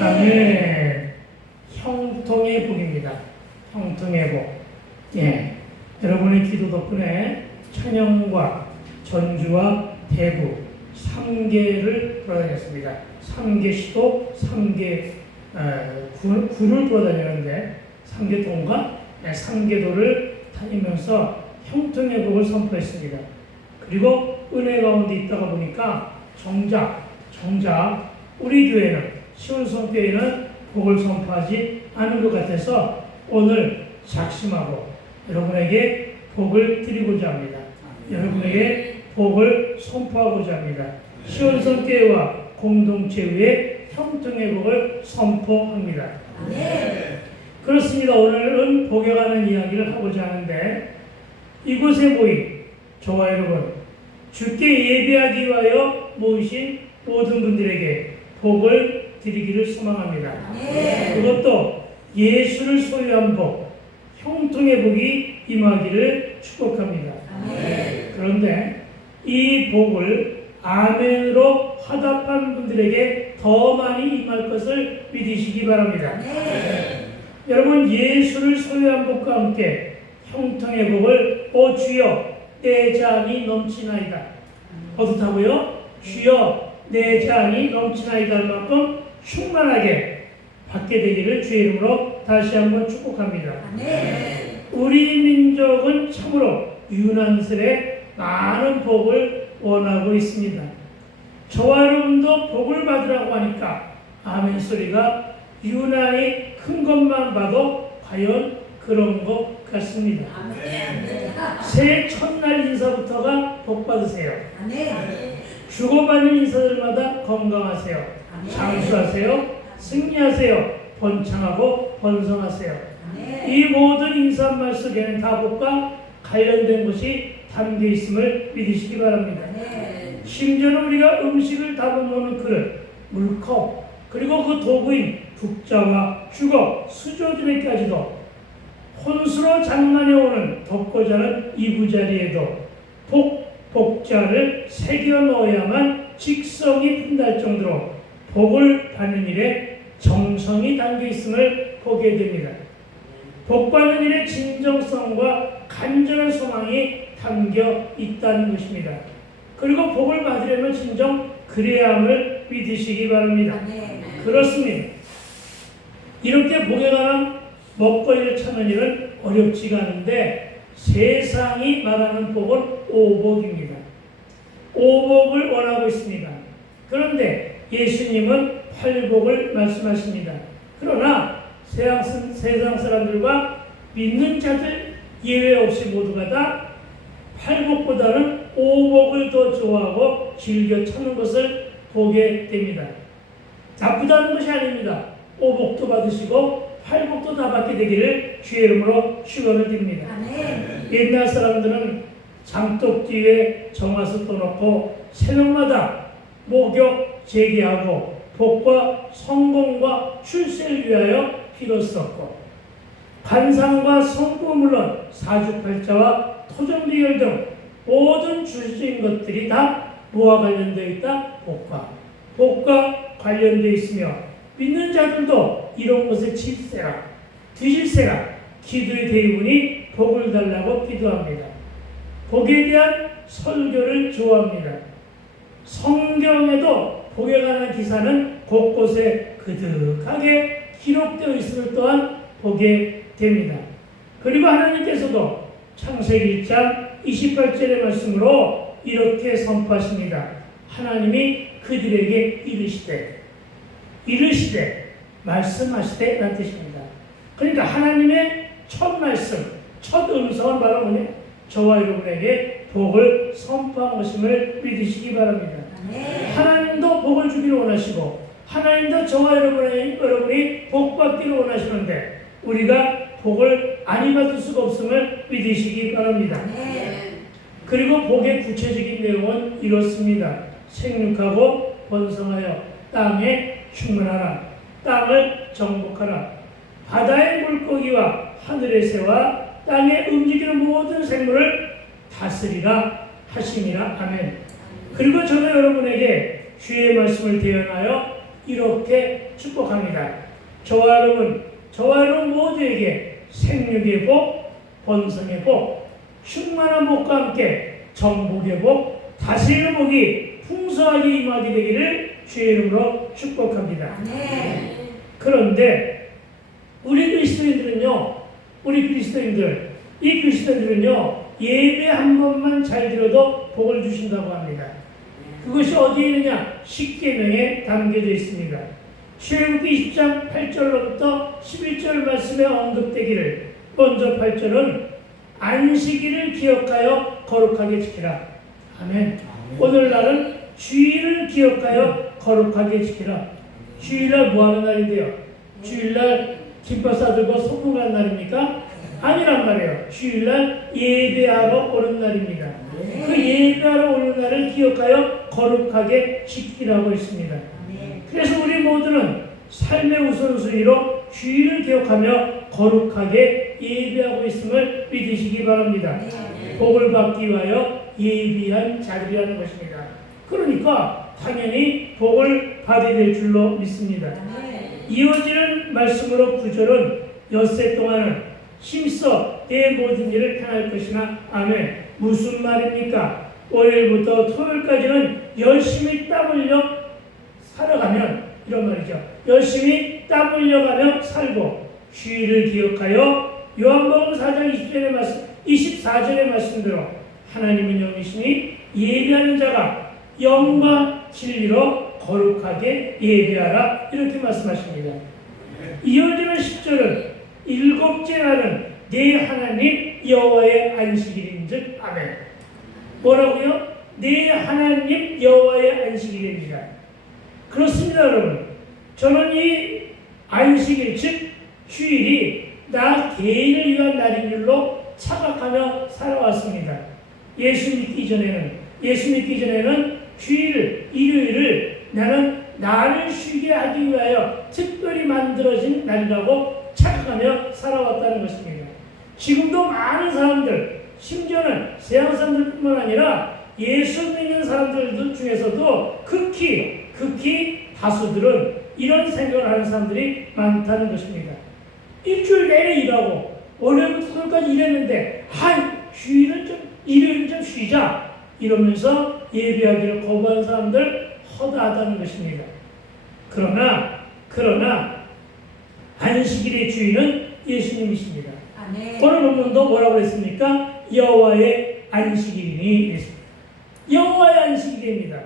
아멘. 형통의 복입니다. 형통의 복. 예. 여러분의 기도 덕분에 찬양과 전주와 대구 3개를 돌아다녔습니다. 3개 시도, 3개 구를 돌아다녔는데 3개 동과 3개 도를 다니면서 형통의 복을 선포했습니다. 그리고 은혜 가운데 있다가 보니까 정작 우리 교회는 시온성교회는 복을 선포하지 않은 것 같아서 오늘 작심하고 여러분에게 복을 드리고자 합니다. 여러분에게 복을 선포하고자 합니다. 시온성교회와 공동체 위에 형통의 복을 선포합니다. 그렇습니다. 오늘은 복에 관한 이야기를 하고자 하는데 이곳에 모인 저와 여러분 주께 예배하기 위하여 모이신 모든 분들에게 복을 드리기를 소망합니다. 그것도 예수를 소유한 복, 형통의 복이 임하기를 축복합니다. 그런데 이 복을 아멘으로 화답한 분들에게 더 많이 임할 것을 믿으시기 바랍니다. 여러분 예수를 소유한 복과 함께 형통의 복을 오 주여 내 잔이 넘치나이다. 어떻다고요? 주여 내 잔이 넘치나이다 할 만큼 충만하게 받게 되기를 주의 이름으로 다시 한번 축복합니다. 우리 민족은 참으로 유난스레 많은 복을 원하고 있습니다. 저와 여러분도 복을 받으라고 하니까 아멘 소리가 유난히 큰 것만 봐도 과연 그런 것 같습니다. 새해 첫날 인사부터가 복 받으세요. 주고받는 인사들마다 건강하세요. 장수하세요. 승리하세요. 번창하고 번성하세요. 이 모든 인사말 속에는 다 복과 관련된 것이 담겨 있음을 믿으시기 바랍니다. 심지어는 우리가 음식을 담아먹는 그릇, 물컵, 그리고 그 도구인 국자와 주걱, 수저들에까지도 혼수로 장만해오는 덮고 자는 이부자리에도 복자를 새겨 넣어야만 직성이 푼달 정도로 복을 받는 일에 정성이 담겨 있음을 보게 됩니다. 복 받는 일에 진정성과 간절한 소망이 담겨 있다는 것입니다. 그리고 복을 받으려면 진정 그래야 함을 믿으시기 바랍니다. 그렇습니다. 이렇게 복에 관한 먹거리를 찾는 일은 어렵지가 않은데 세상이 말하는 복은 오복입니다. 오복을 원하고 있습니다. 그런데 예수님은 팔복을 말씀하십니다. 그러나 세상 사람들과 믿는 자들 예외 없이 모두가 다 팔복보다는 오복을 더 좋아하고 즐겨 찾는 것을 보게 됩니다. 나쁘다는 것이 아닙니다. 오복도 받으시고 팔복도 다 받게 되기를 주의 이름으로 축원을 드립니다. 옛날 사람들은 장독 뒤에 정화수 떠놓고 새벽마다 목욕 제기하고 복과 성공과 출세를 위하여 피로 썼고 관상과 성부 물론 사주팔자와 토종비결 등 모든 주시적인 것들이 다 뭐와 관련되어 있다? 복과 관련되어 있으며 믿는 자들도 이런 것에 질세라 뒤질세라 기도의 대부분이 복을 달라고 기도합니다. 복에 대한 설교를 좋아합니다. 성경에도 복에 관한 기사는 곳곳에 그득하게 기록되어 있음을 또한 보게 됩니다. 그리고 하나님께서도 창세기 1장 28절의 말씀으로 이렇게 선포하십니다. 하나님이 그들에게 이르시되 말씀하시되 라는 뜻입니다. 그러니까 하나님의 첫 말씀, 첫 음성은 바로 뭐냐? 저와 여러분에게 복을 선포한 것임을 믿으시기 바랍니다. 하나님도 복을 주기를 원하시고 하나님도 저와 여러분이 복 받기를 원하시는데 우리가 복을 안 받을 수가 없음을 믿으시기 바랍니다. 그리고 복의 구체적인 내용은 이렇습니다. 생육하고 번성하여 땅에 충만하라. 땅을 정복하라. 바다의 물고기와 하늘의 새와 땅에 움직이는 모든 생물을 다스리라 하시니라. 아멘. 그리고 저는 여러분에게 주의 말씀을 대언하여 이렇게 축복합니다. 저와 여러분 모두에게 생육의 복, 번성의 복, 충만한 복과 함께 정복의 복, 다스리는 복이 풍성하게 임하게 되기를 주의 이름으로 축복합니다. 그런데 우리 그리스도인들은요, 예배 한 번만 잘 드려도 복을 주신다고 합니다. 그것이 어디에 있느냐? 십계명에 담겨져 있습니다. 출애굽기 20장 8절로부터 11절 말씀에 언급되기를, 먼저 8절은 안식일을 기억하여 거룩하게 지키라. 아멘. 오늘날은 주일을 기억하여 거룩하게 지키라. 주일날 뭐하는 날인데요? 주일날 김밥 싸들고 소풍 가는 날입니까? 아니란 말이에요. 주일날 예배하러 오는 날입니다. 그 예배하러 오는 날을 기억하여 거룩하게 지키라고 했습니다. 그래서 우리 모두는 삶의 우선순위로 주일을 기억하며 거룩하게 예배하고 있음을 믿으시기 바랍니다. 복을 받기 위하여 예비한 자들이라는 것입니다. 그러니까 당연히 복을 받아야 될 줄로 믿습니다. 이어지는 말씀으로 9절은 엿새 동안은 힘써 내 모든 일을 행할 것이나. 아멘. 무슨 말입니까? 월요일부터 토요일까지는 열심히 땀 흘려 살아가면, 이런 말이죠. 열심히 땀 흘려가며 살고 주일을 기억하여 요한복음 4장 24절의 말씀대로 하나님은 영이시니 예배하는 자가 영과 진리로 거룩하게 예배하라, 이렇게 말씀하십니다. 이어지는 10절은 일곱째 날은 내 하나님 여호와의 안식일인즉. 아멘. 뭐라고요? 내 하나님 여호와의 안식일입니다. 그렇습니다, 여러분. 저는 이 안식일, 즉 휴일이 나 개인을 위한 날인 줄로 착각하며 살아왔습니다. 예수 믿기 전에는 휴일, 일요일을 나는 나를 쉬게 하기 위하여 특별히 만들어진 날이라고 착각하며 살아왔다는 것입니다. 지금도 많은 사람들, 심지어는 서양 사람들뿐만 아니라 예수 믿는 사람들 중에서도 극히 다수들은 이런 생각을 하는 사람들이 많다는 것입니다. 일주일 내내 일하고 월요일부터 토요일까지 일했는데 일요일은 좀 쉬자, 이러면서 예배하기를 거부하는 사람들 허다하다는 것입니다. 그러나 안식일의 주인은 예수님이십니다. 오늘 본문도 뭐라고 했습니까? 여호와의 안식일이니 했습니다. 여호와의 안식일입니다.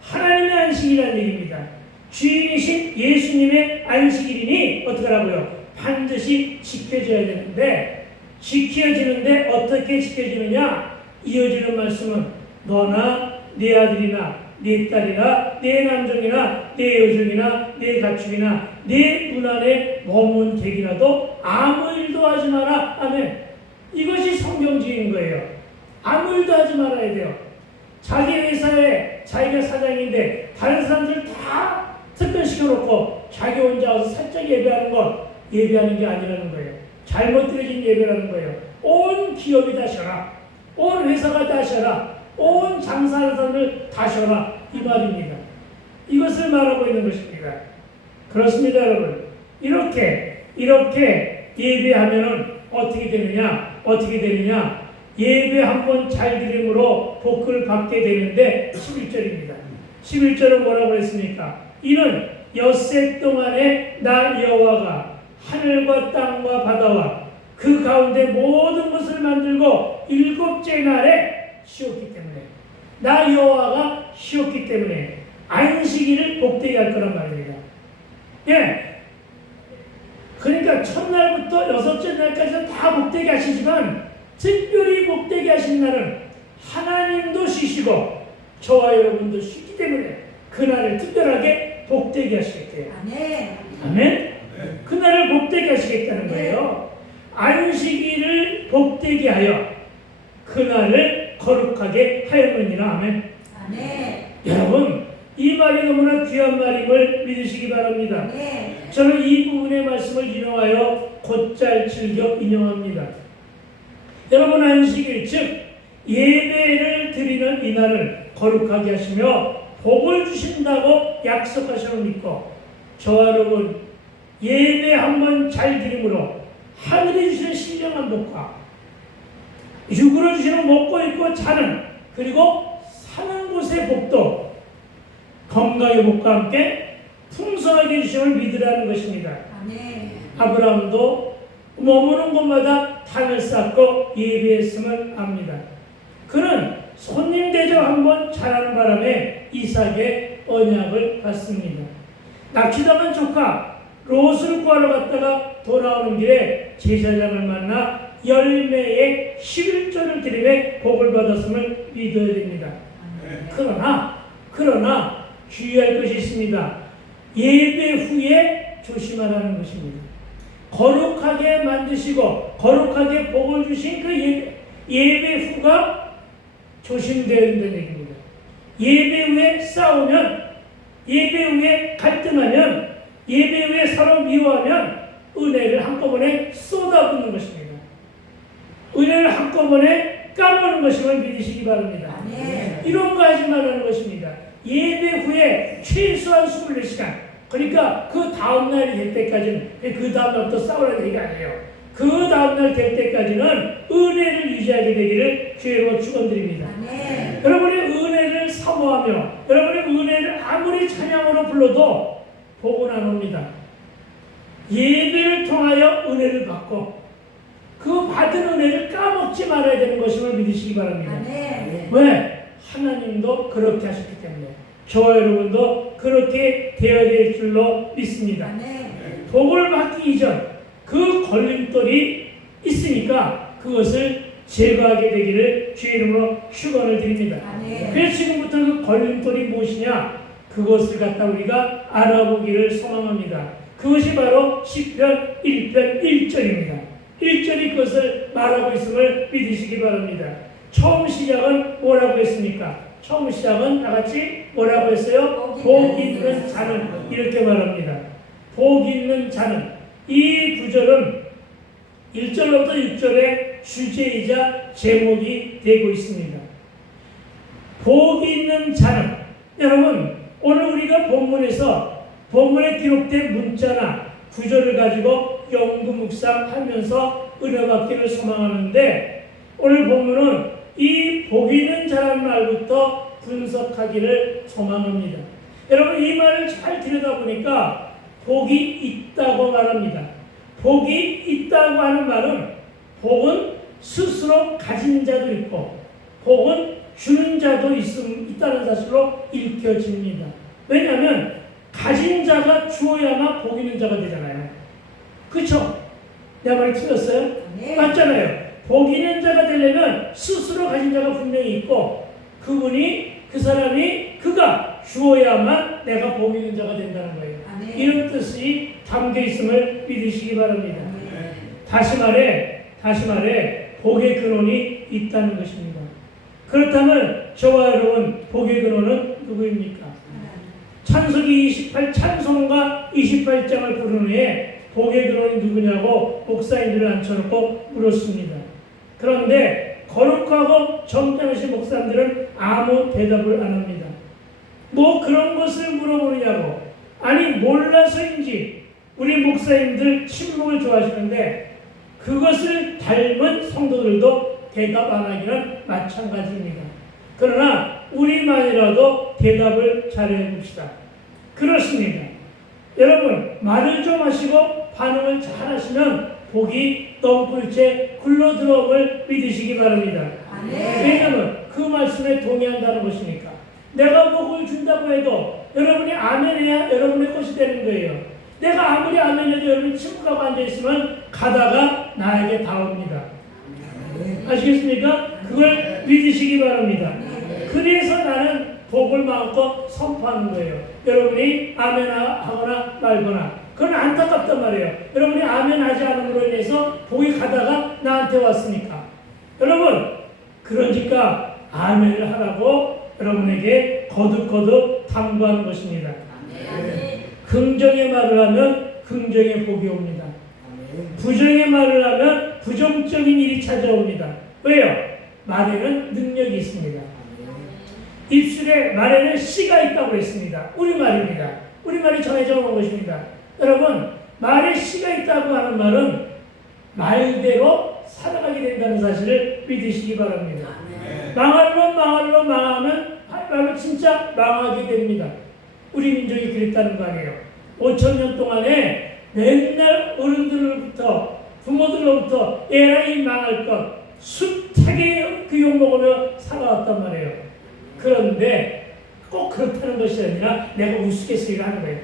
하나님의 안식일이라는 얘기입니다. 주인이신 예수님의 안식일이니 어떻게 하라고요? 반드시 지켜져야 되는데, 지켜지는데 어떻게 지켜지느냐? 이어지는 말씀은 너나 네 아들이나 네 딸이나 네 남종이나 네 여종이나 네 가축이나 네 문 안에 머문 객이라도 아무 일도 하지 마라. 아멘. 이것이 성경주의인 거예요. 아무 일도 하지 말아야 돼요. 자기 회사에 자기가 사장인데 다른 사람들 다 특권시켜놓고 자기 혼자 와서 살짝 예배하는 게 아니라는 거예요. 잘못 들어진 예배라는 거예요. 온 기업이 다 쉬어라. 온 회사가 다 쉬어라. 온 장사하는 사람들 다 쉬어라, 이 말입니다. 이것을 말하고 있는 것입니다. 그렇습니다, 여러분. 이렇게 예배하면은 어떻게 되느냐? 예배 한번 잘 드림으로 복을 받게 되는데 11절입니다. 11절은 뭐라고 했습니까? 이는 엿새 동안에 나 여호와가 하늘과 땅과 바다와 그 가운데 모든 것을 만들고 일곱째 날에 쉬었기 때문에, 나 여호와가 쉬었기 때문에 안식일을 복되게 할 거란 말입니다. 예. 그러니까 첫날부터 여섯째 날까지는 다 복되게 하시지만 특별히 복되게 하신 날은 하나님도 쉬시고 저와 여러분도 쉬기 때문에 그날을 특별하게 복되게 하시겠대요. 아멘. 그날을 복되게 하시겠다는 거예요. 안식일을 복되게 하여 그날을 거룩하게 하였느니라. 아멘. 여러분, 이 말이 너무나 귀한 말임을 믿으시기 바랍니다. 저는 이 부분의 말씀을 인용하여 곧잘 즐겨 인용합니다. 여러분, 안식일, 즉 예배를 드리는 이날을 거룩하게 하시며 복을 주신다고 약속하심을 믿고 저와 여러분 예배 한번 잘 드림으로 하늘이 주시는 신령한 복과 육으로 주시는 먹고 입고 자는 그리고 사는 곳의 복도 건강의 복과 함께 풍성하게 주심을 믿으라는 것입니다. 아브라함도 머무는 곳마다 단을 쌓고 예배했음을 압니다. 그는 손님 대접 한번 잘하는 바람에 이삭의 언약을 받습니다. 납치당한 조카 롯을 구하러 갔다가 돌아오는 길에 제사장을 만나 열매의 11조를 드림에 복을 받았음을 믿어야 됩니다. 그러나 주의할 것이 있습니다. 예배 후에 조심하라는 것입니다. 거룩하게 만드시고 거룩하게 복을 주신 그 예배 후가 조심되어야 된다는 얘기입니다. 예배 후에 싸우면, 예배 후에 갈등하면, 예배 후에 서로 미워하면 은혜를 한꺼번에 쏟아붓는 것입니다. 은혜를 한꺼번에 까먹는 것임을 믿으시기 바랍니다. 이런 거 하지 말라는 것입니다. 예배 후에 최소한 24시간, 그러니까 그 다음날이 될 때까지는, 그 다음날부터 싸우라는 얘기가 아니에요. 그 다음날 될 때까지는 은혜를 유지하게 되기를 주의로 축원드립니다. 여러분의 은혜를 사모하며 여러분의 은혜를 아무리 찬양으로 불러도 복은 안 옵니다. 예배를 통하여 은혜를 받고 그 받은 은혜를 까먹지 말아야 되는 것임을 믿으시기 바랍니다. 왜? 하나님도 그렇게 하셨기 때문에 저와 여러분도 그렇게 되어야 될 줄로 믿습니다. 복을 받기 이전 그 걸림돌이 있으니까 그것을 제거하게 되기를 주의 이름으로 축원을 드립니다. 그래서 지금부터 그 걸림돌이 무엇이냐? 그것을 갖다 우리가 알아보기를 소망합니다. 그것이 바로 시편 1편 1절입니다. 1절이 그것을 말하고 있음을 믿으시기 바랍니다. 처음 시작은 뭐라고 했습니까? 처음 시작은 다같이 뭐라고 했어요? 복 있는 자는, 이렇게 말합니다. 복 있는 자는. 이 구절은 1절부터 6절의 주제이자 제목이 되고 있습니다. 복 있는 자는, 여러분 오늘 우리가 본문에 기록된 문자나 구절을 가지고 연구 묵상하면서 은혜 받기를 소망하는데, 오늘 본문은 이 복 있는 자라는 말부터 분석하기를 소망합니다. 여러분 이 말을 잘 들여다보니까 복이 있다고 말합니다. 복이 있다고 하는 말은 복은 스스로 가진 자도 있고 복은 주는 자도 있다는 사실로 읽혀집니다. 왜냐하면 가진 자가 주어야만 복 있는 자가 되잖아요. 그렇죠? 내 말이 틀렸어요? 맞잖아요. 복 있는 자가 되려면 스스로 가진 자가 분명히 있고 그가 주어야만 내가 복 있는 자가 된다는 거예요. 이런 뜻이 담겨 있음을 믿으시기 바랍니다. 다시 말해 복의 근원이 있다는 것입니다. 그렇다면 저와 여러분 복의 근원은 누구입니까? 찬송기 28 찬송가 28장을 부른 후에 복의 근원이 누구냐고 목사님들을 앉혀놓고 물었습니다. 그런데 거룩하고 정당하신 목사님들은 아무 대답을 안 합니다. 뭐 그런 것을 물어보느냐고. 아니 몰라서인지 우리 목사님들 침묵을 좋아하시는데 그것을 닮은 성도들도 대답 안 하기는 마찬가지입니다. 그러나 우리만이라도 대답을 잘해 봅시다. 그렇습니다. 여러분 말을 좀 하시고 반응을 잘 하시면 복이 덩굴째 굴러들어옴을 믿으시기 바랍니다. 왜냐하면 그 말씀에 동의한다는 것이니까. 내가 복을 준다고 해도 여러분이 아멘해야 여러분의 것이 되는 거예요. 내가 아무리 아멘해도 여러분이 침묵하고 앉아있으면 가다가 나에게 닿습니다. 아시겠습니까? 그걸 믿으시기 바랍니다. 그래서 나는 복을 마음껏 선포하는 거예요. 여러분이 아멘 하거나 말거나. 그건 안타깝단 말이에요. 여러분이 아멘 하지 않음으로 인해서 복이 가다가 나한테 왔으니까. 여러분, 그러니까 아멘을 하라고 여러분에게 거듭거듭 당부하는 것입니다. 긍정의 말을 하면 긍정의 복이 옵니다. 부정의 말을 하면 부정적인 일이 찾아옵니다. 왜요? 말에는 능력이 있습니다. 입술에 말에는 씨가 있다고 했습니다. 우리말입니다. 우리말이 정해져 온 것입니다. 여러분, 말에 씨가 있다고 하는 말은 말대로 살아가게 된다는 사실을 믿으시기 바랍니다. 망할로 망하면 말로 진짜 망하게 됩니다. 우리 민족이 그랬다는 거 아니에요. 5,000년 동안에 맨날 어른들로부터 부모들로부터 에라이 망할 것 숱하게 그 욕먹으며 살아왔단 말이에요. 그런데 꼭 그렇다는 것이 아니라 내가 우스갯소리를 하는 거예요.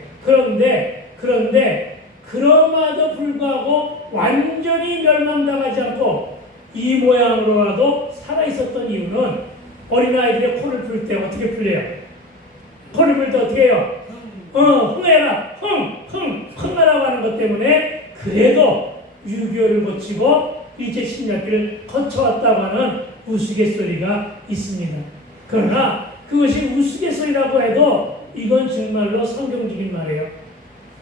그런데 그럼에도 불구하고 완전히 멸망당하지 않고 이 모양으로라도 살아있었던 이유는 어린아이들의 코를 풀 때 어떻게 풀려요? 코를 풀 때 어떻게 해요? 흥해라, 흥하라고 하는 것 때문에 그래도 유교를 거치고 일제 침략기를 거쳐왔다고 하는 우스갯소리가 있습니다. 그러나 그것이 우스갯소리라고 해도 이건 정말로 성경적인 말이에요.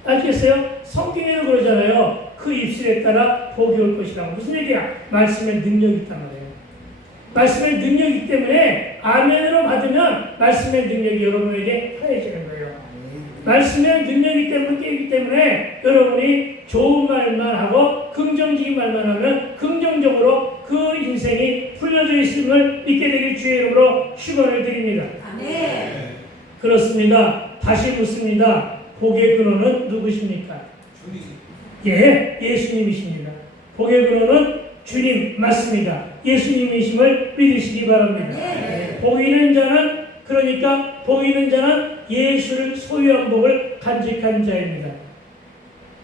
알겠어요? 성경에는 그러잖아요. 그 입술에 따라 복이 올 것이라고. 무슨 얘기야? 말씀의 능력이 있단 말이에요. 말씀의 능력이 있기 때문에 아멘으로 받으면 말씀의 능력이 여러분에게 하얘지는 거예요. 말씀의 능력이기 때문에 여러분이 좋은 말만 하고 긍정적인 말만 하면 긍정적으로 그 인생이 풀려져 있음을 믿게 되길 주의 이름으로 축원을 드립니다. 아멘. 그렇습니다. 다시 묻습니다. 복의 근원은 누구십니까? 예, 예수님이십니다. 복의 근원은 주님 맞습니다. 예수님이심을 믿으시기 바랍니다. 복 있는 자는 예수를 소유한 복을 간직한 자입니다.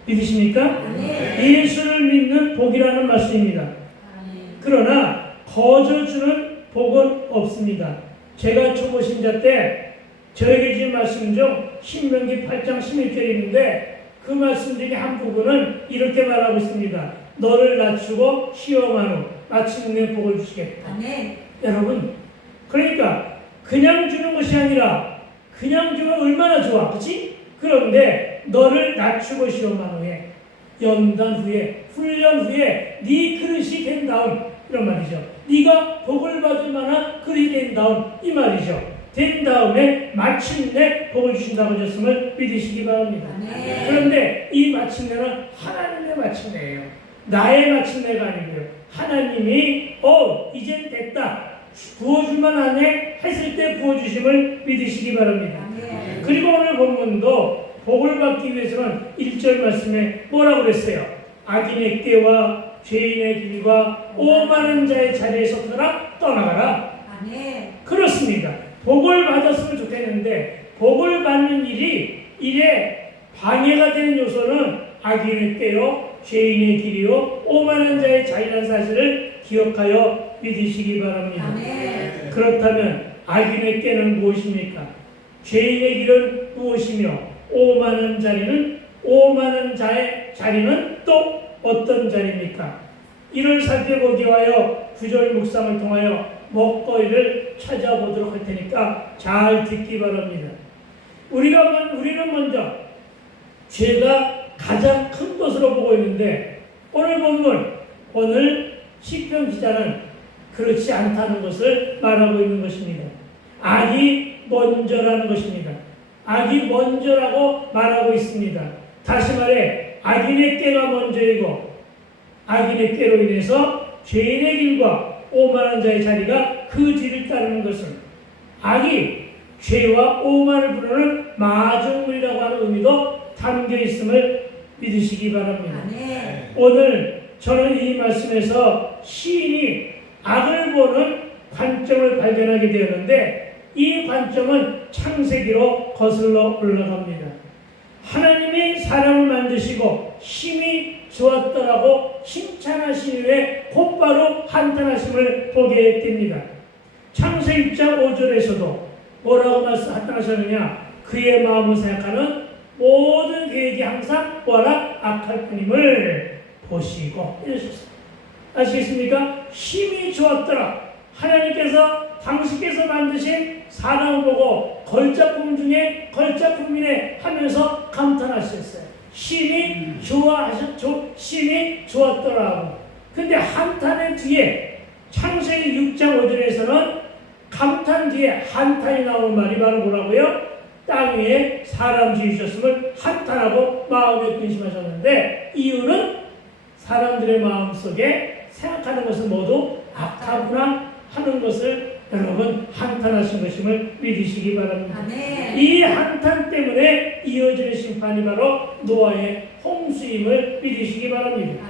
믿으십니까? 예수를 믿는 복이라는 말씀입니다. 그러나 거저 주는 복은 없습니다. 제가 초보 신자 때 저에게 주신 말씀 중 신명기 8장 11절이 있는데 그 말씀 중에 한 부분은 이렇게 말하고 있습니다. 너를 낮추고 시험한 후 마침내 복을 주시겠다. 아멘. 여러분, 그러니까 그냥 주는 것이 아니라 그냥 주면 얼마나 좋아, 그렇지? 그런데 너를 낮추고 시험한 후에 연단 후에 훈련 후에 네 그릇이 된 다음 이런 말이죠. 네가 복을 받을 만한 그릇이 된 다음 이 말이죠. 된 다음에 마침내 복을 주신다고 하셨음을 믿으시기 바랍니다. 네. 그런데 이 마침내는 하나님의 마침내예요. 나의 마침내가 아니고요. 하나님이 이젠 됐다. 부어줄만 하네 했을 때 부어주심을 믿으시기 바랍니다. 네. 그리고 오늘 본문도 복을 받기 위해서는 1절 말씀에 뭐라고 그랬어요? 악인의 꾀와 죄인의 길과 오만한 자의 자리에서 떠나가라. 아멘. 그렇습니다. 복을 받았으면 좋겠는데 복을 받는 일에 방해가 되는 요소는 악인의 꾀요 죄인의 길이요 오만한 자의 자리라는 사실을 기억하여 믿으시기 바랍니다. 아멘. 그렇다면 악인의 꾀는 무엇입니까? 죄인의 길은 무엇이며 오만한 자의 자리는 또 어떤 자리입니까? 이를 살펴보기 위하여 9절 묵상을 통하여 먹거리를 찾아보도록 할 테니까 잘 듣기 바랍니다. 우리는 먼저 죄가 가장 큰 것으로 보고 있는데 오늘 시편 기자는 그렇지 않다는 것을 말하고 있는 것입니다. 악이 먼저라는 것입니다. 악이 먼저라고 말하고 있습니다. 다시 말해 악인의 꾀가 먼저이고 악인의 꾀로 인해서 죄인의 길과 오만한 자의 자리가 그 뒤를 따르는 것은 악이 죄와 오만을 부르는 마중물이라고 하는 의미도 담겨 있음을 믿으시기 바랍니다. 아멘. 오늘 저는 이 말씀에서 시인이 악을 보는 관점을 발견하게 되었는데 이 관점은 창세기로 거슬러 올라갑니다. 하나님이 사람을 만드시고 힘이 좋았더라고 칭찬하신 후에 곧바로 한탄하심을 보게 됩니다. 창세기 6장 5절에서도 뭐라고 한탄하셨느냐? 그의 마음을 생각하는 모든 계획이 항상 뭐라? 악할 뿐임을 보시고 이러셨어요. 아시겠습니까? 힘이 좋았더라. 하나님께서 당신께서 만드신 사람을 보고 걸작품 중에 걸작품이네 하면서 감탄하셨어요. 힘이 힘이 좋았더라고. 근데 한탄의 뒤에 창세기 6장 5절에서는 감탄 뒤에 한탄이 나오는 말이 바로 뭐라고요? 땅 위에 사람 지으셨음을 한탄하고 마음에 근심하셨는데 이유는 사람들의 마음속에 생각하는 것은 모두 악하구나 하는 것을 여러분 한탄하신 것임을 믿으시기 바랍니다. 이 한탄 때문에 이어지는 심판이 바로 노아의 홍수임을 믿으시기 바랍니다.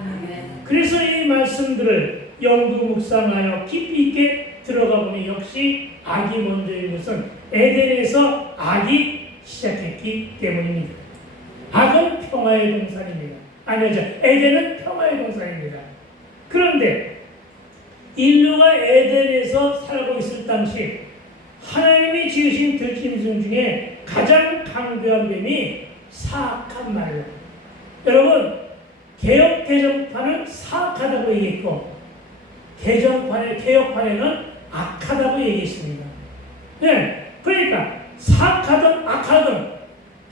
그래서 이 말씀들을 연구 묵상하여 깊이 있게 들어가 보니 역시 악이 먼저인 것은 에덴에서 악이 시작했기 때문입니다. 악은 평화의 동산입니다. 아니죠. 에덴은 평화의 동산입니다. 그런데 인류가 에덴에서 살고 있을 당시 하나님이 지으신 들짐승 중에 가장 강교한 뱀이 사악한 말로, 여러분 개혁 개정판은 사악하다고 얘기했고 개혁판에는 악하다고 얘기했습니다. 네, 그러니까 사악하든 악하든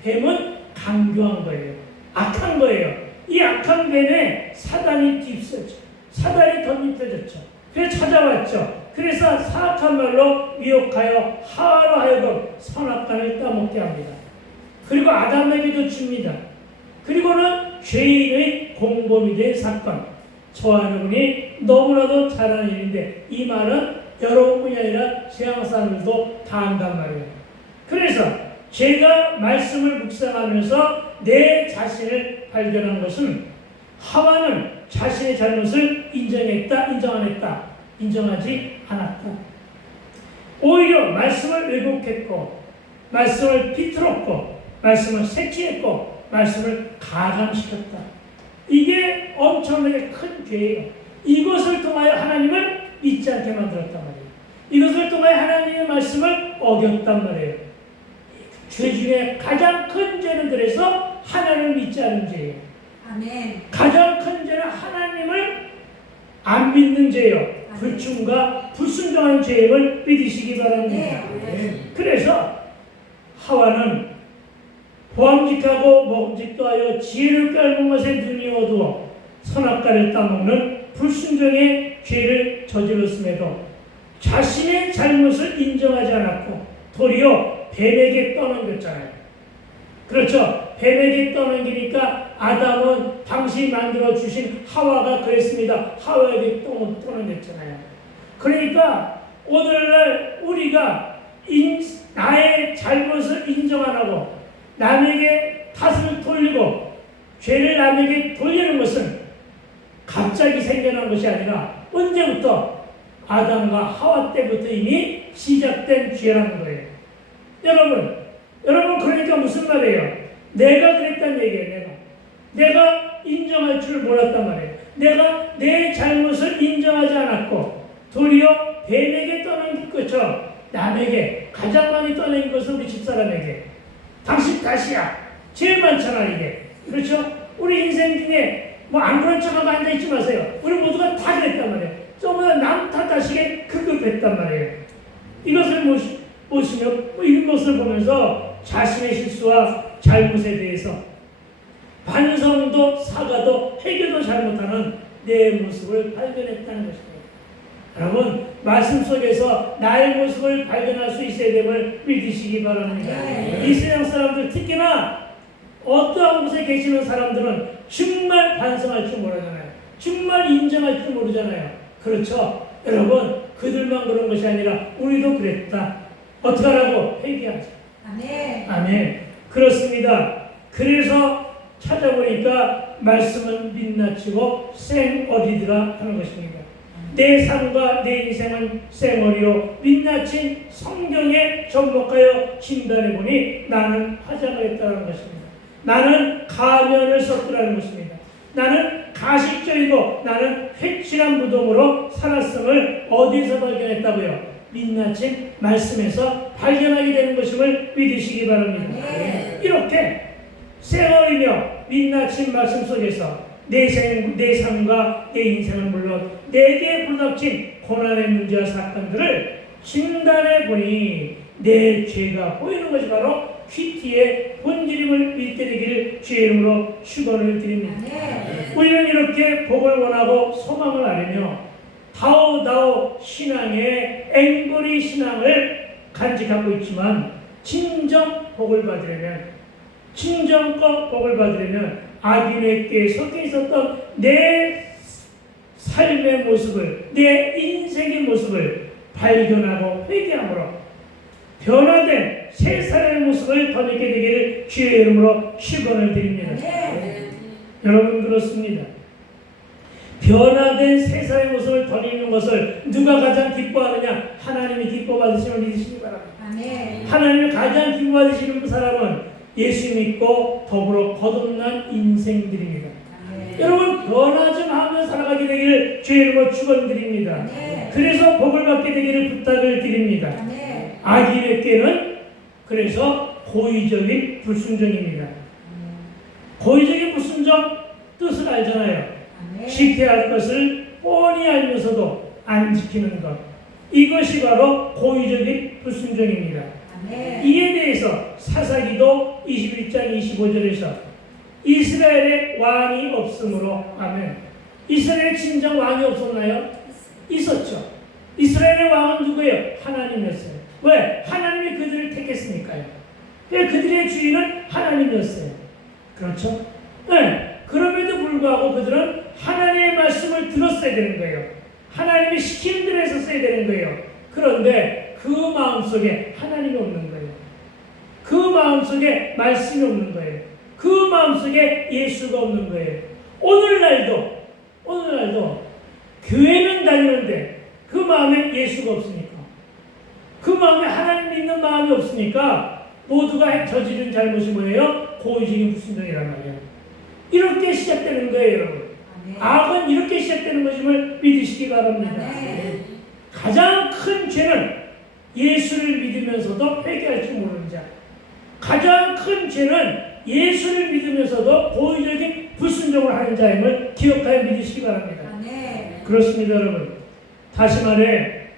뱀은 강교한 거예요. 악한 거예요. 이 악한 뱀에 사단이 뒤집혔죠. 사단이 덧입혀졌죠. 그래서 찾아왔죠. 그래서 사악한 말로 미혹하여 하와로 하여금 선악과를 따먹게 합니다. 그리고 아담에게도 줍니다. 그리고는 죄인의 공범이 된 사건. 저와 여러분이 너무나도 잘 아는 일인데 이 말은 여러분뿐이 아니라 세상 사람들도 다 안단 말이에요. 그래서 제가 말씀을 묵상하면서 내 자신을 발견한 것은 하와는 자신의 잘못을 인정했다, 인정 안 했다, 인정하지 않았다. 오히려 말씀을 왜곡했고 말씀을 비틀었고 말씀을 색칠했고 말씀을 가감시켰다. 이게 엄청나게 큰 죄예요. 이것을 통하여 하나님을 믿지 않게 만들었단 말이에요. 이것을 통하여 하나님의 말씀을 어겼단 말이에요. 죄 중에 가장 큰 죄는 그래서 하나님을 믿지 않는 죄예요. 아멘. 가장 큰 죄는 하나님을 안 믿는 죄예요. 불충과 불순종하는 죄임을 믿으시기 바랍니다. 네. 그래서 하와는 보암직하고 먹음직도 하여 지혜를 빼앗는 것에 눈이 어두워 선악과를 따먹는 불순종의 죄를 저질렀음에도 자신의 잘못을 인정하지 않았고 도리어 뱀에게 떠넘겼잖아요. 그렇죠. 뱀에게 떠넘기니까 아담은 당신이 만들어 주신 하와가 그랬습니다. 하와에게 떠넘겼잖아요. 그러니까 오늘날 우리가 나의 잘못을 인정 안 하고 남에게 탓을 돌리고 죄를 남에게 돌리는 것은 갑자기 생겨난 것이 아니라 언제부터 아담과 하와 때부터 이미 시작된 죄라는 거예요. 여러분 그러니까 무슨 말이에요? 내가 그랬단 얘기예요. 내가 인정할 줄 몰랐단 말이에요. 내가 내 잘못을 인정하지 않았고 도리어 뱀에게 떠넘긴 것처럼 남에게 가장 많이 떠넘긴 것은 우리 집사람에게 당신 탓이야. 제일 많잖아 이게. 그렇죠? 우리 인생 중에 뭐 안 그런 척하고 앉아있지 마세요. 우리 모두가 다 그랬단 말이에요. 전부 다 남 탓하시게 급급했단 말이에요. 이것을 보시며 이런 것을 보면서 자신의 실수와 잘못에 대해서 반성도 사과도 해결도 잘못하는 내 모습을 발견했다는 것입니다. 여러분 말씀 속에서 나의 모습을 발견할 수 있어야 됨을 믿으시기 바랍니다. 이 세상 사람들 특히나 어떠한 곳에 계시는 사람들은 정말 반성할 줄 모르잖아요. 정말 인정할 줄 모르잖아요. 그렇죠? 여러분 그들만 그런 것이 아니라 우리도 그랬다. 어떻게 하라고? 회개하자. 아멘. 아멘. 그렇습니다. 그래서 찾아보니까 말씀은 민낯이고 쌩얼이더라 하는 것입니다. 내 삶과 내 인생은 쌩얼이요 민낯인 성경에 접목하여 진단해보니 나는 화장을 했다는 것입니다. 나는 가면을 썼더라는 것입니다. 나는 가식적이고 나는 회칠한 무덤으로 살았음을 어디서 발견했다고요? 민낯인 말씀에서 발견하게 되는 것임을 믿으시기 바랍니다. 네. 이렇게 쌩얼이며 민낯인 말씀 속에서 내 삶과 내 인생을 물론 내게 부닥친 고난의 문제와 사건들을 진단해 보니 내 죄가 보이는 것이 바로 퀴티의 본질임을 믿게 주의 이름으로 축원을 드립니다. 네. 우리는 이렇게 복을 원하고 소망을 아뢰며 다오다오 신앙의 앵벌이 신앙을 간직하고 있지만 진정 복을 받으려면, 친정껏 복을 받으려면 아비네께 섞여 있었던 내 삶의 모습을, 내 인생의 모습을 발견하고 회개함으로 변화된 새 사람의 모습을 덧입게 되기를 주의 이름으로 축원을 드립니다. 여러분 그렇습니다. 변화된 새 사람의 모습을 덧입는 것을 누가 가장 기뻐하느냐? 하나님이 기뻐받으심을 믿으시기 바랍니다. 하나님이 가장 기뻐받으시는 사람은 예수 믿고 더불어 거듭난 인생들입니다. 여러분 변화 좀 하며 살아가게 되기를 주의 이름으로 축원드립니다. 그래서 복을 받게 되기를 부탁을 드립니다. 아기에게는 그래서 고의적인 불순종입니다. 고의적인 불순종 뜻을 알잖아요. 지켜야 할 것을 뻔히 알면서도 안 지키는 것. 이것이 바로 고의적인 불순종입니다. 이에 대해서 사사기도 21장 25절에서 이스라엘의 왕이 없으므로 하면, 이스라엘의 진정 왕이 없었나요? 있었죠. 이스라엘의 왕은 누구예요? 하나님이었어요. 왜? 하나님이 그들을 택했으니까요. 그들의 주인은 하나님이었어요. 그렇죠? 네. 그럼에도 불구하고 그들은 하나님의 말씀을 들었어야 되는 거예요. 하나님이 시키는 대로 했었어야 되는 거예요. 그런데 그 마음속에 하나님이 없는 거예요. 그 마음속에 말씀이 없는 거예요. 그 마음속에 예수가 없는 거예요. 오늘날도 교회는 다니는데 그 마음에 예수가 없으니까, 그 마음에 하나님 믿는 마음이 없으니까 모두가 저지른 잘못이 뭐예요? 고의적인 불순종이란 말이에요. 이렇게 시작되는 거예요, 여러분. 악은 이렇게 시작되는 것임을 믿으시기 바랍니다. 가장 큰 죄는 예수를 믿으면서도 회개할 줄 모르는 자. 가장 큰 죄는 예수를 믿으면서도 고의적인 불순종을 하는 자임을 기억하여 믿으시기 바랍니다. 그렇습니다, 여러분. 다시 말해,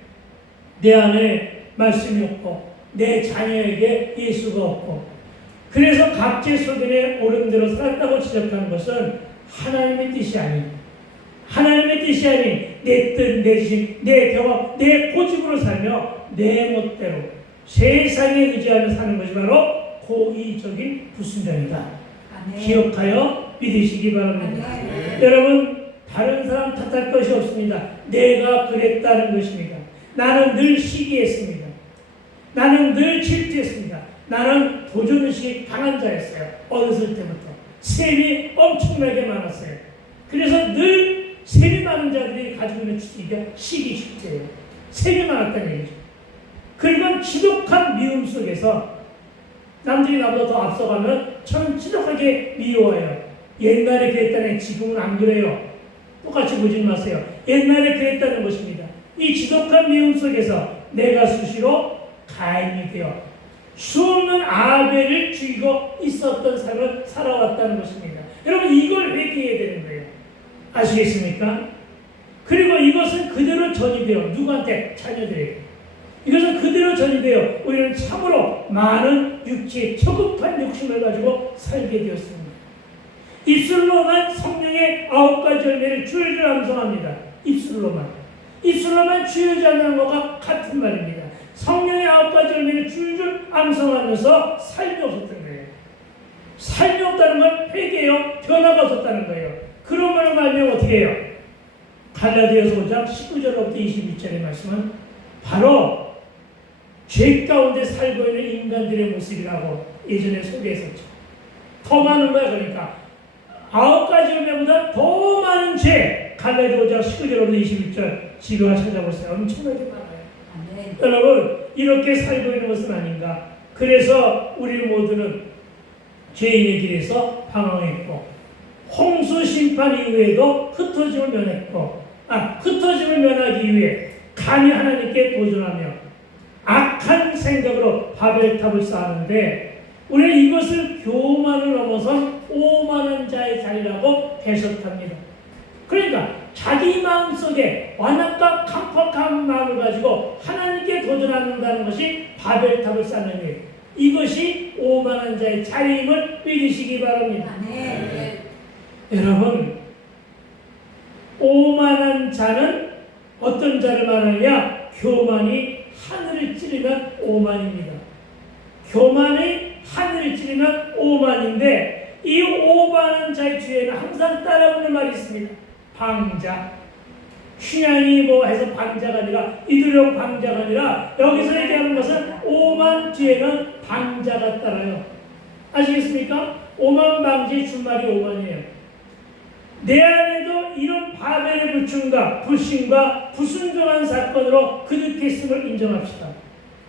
내 안에 말씀이 없고 내 자녀에게 예수가 없고, 그래서 각제소견에 옳은 대로 살았다고 지적하는 것은 하나님의 뜻이 아닌, 하나님의 뜻이 아닌 내 뜻, 내 지식, 내 경험, 내 고집으로 살며 내 멋대로 세상에 의지하며 사는 것이 바로 고의적인 불순종이다. 기억하여 믿으시기 바랍니다. 여러분, 다른 사람 탓할 것이 없습니다. 내가 그랬다는 것입니다. 나는 늘 시기했습니다. 나는 늘 질투했습니다. 나는 도전의식이 강한 자였어요. 어렸을 때부터. 셈이 엄청나게 많았어요. 그래서 늘 셈이 많은 자들이 가지고 있는 주의가 시기식제예요. 셈이 많았다는 얘기죠. 그리고 지독한 미움 속에서 남들이 나보다 더 앞서가면 저는 지독하게 미워해요. 옛날에 그랬다는, 지금은 안 그래요. 똑같이 보지 마세요. 옛날에 그랬다는 것입니다. 이 지독한 미움 속에서 내가 수시로 가인이 되어 수없는 아벨을 죽이고 있었던 삶을 살아왔다는 것입니다. 여러분, 이걸 회개해야 되는 거예요. 아시겠습니까? 그리고 이것은 그대로 전이되어 누구한테? 자녀들에게. 이것은 그대로 전이되어 우리는 참으로 많은 육체의 초급한 욕심을 가지고 살게 되었습니다. 입술로만 성령의 9가지 열매를 줄줄 암송합니다. 입술로만 주여지 않는 것과 같은 말입니다. 성령의 9가지 열매를 줄줄 암송하면서 삶이 없었던 거예요. 삶이 없다는 건 회개요, 변화가 없었다는 거예요. 그러면 말면 어떻게 해요? 갈라디아서 5장 19절부터 22절의 말씀은 바로 죄 가운데 살고 있는 인간들의 모습이라고 예전에 소개했었죠. 더 많은 거야. 그러니까 9가지 열매보다 더 많은 죄, 갈라디아 5장 19절부터 21절 지도와 찾아보세요. 엄청나게 많아요. 여러분, 이렇게 살고 있는 것은 아닌가. 그래서 우리 모두는 죄인의 길에서 방황했고, 홍수 심판 이후에도 흩어짐을 면했고, 흩어짐을 면하기 위해 감히 하나님께 도전하며 악한 생각으로 바벨탑을 쌓았는데, 우리는 이것을 교만을 넘어선 오만한 자의 자리라고 해석합니다. 그러니까 자기 마음속에 완악과 강팍한 마음을 가지고 하나님께 도전한다는 것이 바벨탑을 쌓는 일, 이것이 오만한 자의 자리임을 믿으시기 바랍니다. 여러분, 오만한 자는 어떤 자를 말하느냐? 교만이 하늘을 찌르면 오만입니다. 교만이 하늘을 찌르면 오만인데 이 오만한 자의 뒤에는 항상 따라오는 말이 있습니다. 방자. 춘향이 뭐 해서 방자가 아니라 이두령 방자가 아니라 여기서 얘기하는 것은 오만 뒤에는 방자가 따라요. 아시겠습니까? 오만 방지의 준말이 오만이에요. 내 안에도 이런 바벨의 불충과 불신과 불순종한 사건으로 그득했음을 인정합시다.